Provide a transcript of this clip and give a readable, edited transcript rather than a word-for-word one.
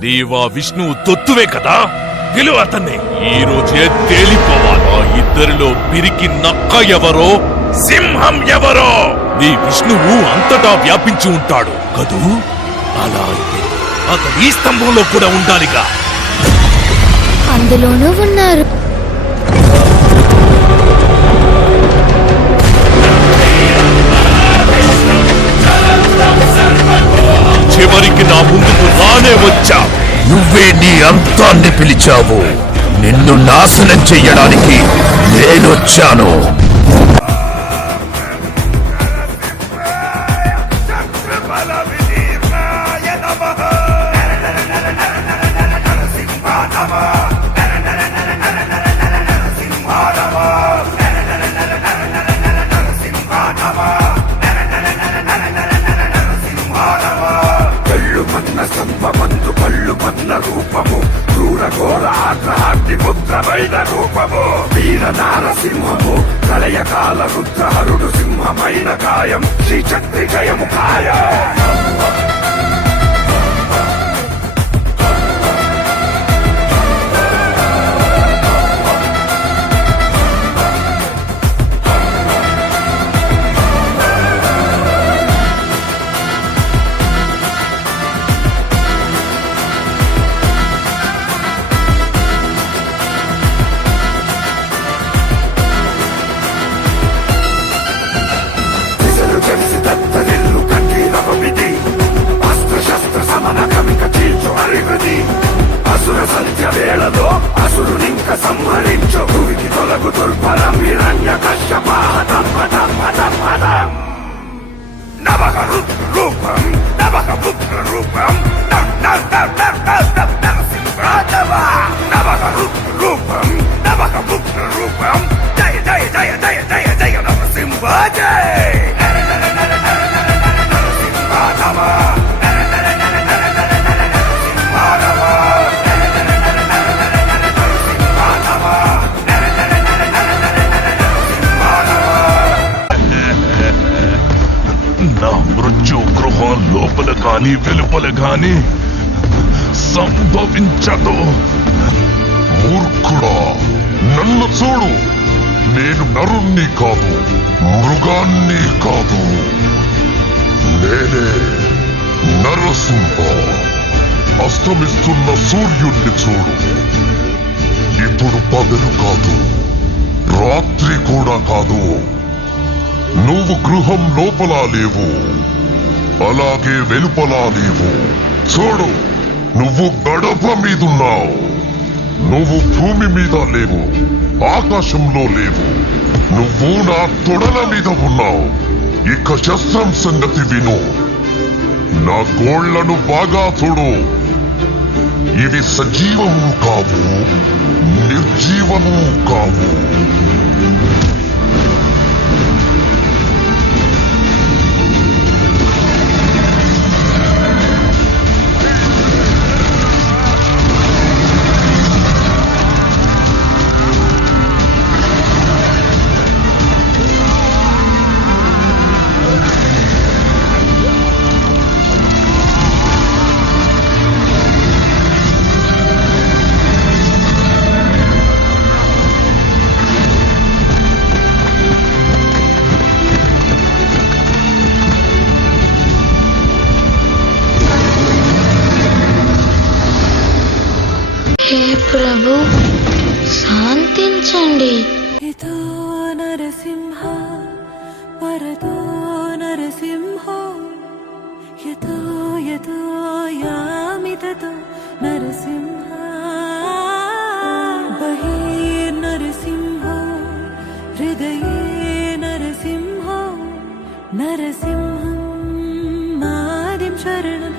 నీవా విష్ణువు తొత్తువే కదా, పిలువ అతన్ని. ఈ రోజే తేలిపోవాలా ఇద్దరిలో పిరికి నక్క ఎవరో, సింహం ఎవరో. నీ విష్ణువు అంతటా వ్యాపించి ఉంటాడు కదూ, అలా అయితే అతడు ఈ స్తంభంలో కూడా ఉండాలిగా. అందులోనూ ఉన్నారు. చివరికి నా ముందుకు రానే వచ్చా. నువ్వే నీ అంతాన్ని పిలిచావు. నిన్ను నాశనం చెయ్యడానికి నేనొచ్చాను. రూపము వీర నారసింహము, ప్రళయకాల రుద్రహరుడు సింహమైన కాయం, శ్రీ చక్రి జయము కాయం. అసుర సంధ్య వేళలో అసురునింక సంహరించు, భూమికి తొలగు దుర్భరం హిరణ్య కశ్యపాహతం నవహ రూపం నవహ పుత్ర రూపం నవహ రూపం నవహ పుత్ర రూపం జయ జయ జయ జయ జయ జయ నరసింహ జయ. నా మృత్యు గృహం లోపల కాని వెలుపల గాని సంభవించదు. మూర్ఖుడా, నన్ను చూడు. నేను నరుణ్ణి కాదు, మృగాన్ని కాదు. నేనే నరసింహ. అస్తమిస్తున్న సూర్యుణ్ణి చూడు. ఇప్పుడు పగలు కాదు, రాత్రి కూడా కాదు. నువ్వు గృహం లోపల లేవు, అలాగే వెలుపలా లేవు. చూడు, నువ్వు గడప మీదున్నావు. నువ్వు భూమి మీద లేవు, ఆకాశంలో లేవు. నువ్వు నా తొడల మీద ఉన్నావు. ఇక శస్త్రం సంగతి విను. నా గోళ్లను బాగా చూడు. ఇవి సజీవము కావు, నిర్జీవము కావు. హే ప్రభు, శాంతించండి. యతో నరసింహ వరదో నరసింహ, యతో యతో యామి తతో నరసింహ. బహిర్నరసింహ హృదయే నరసింహ, నరసింహం మాదిం శరణం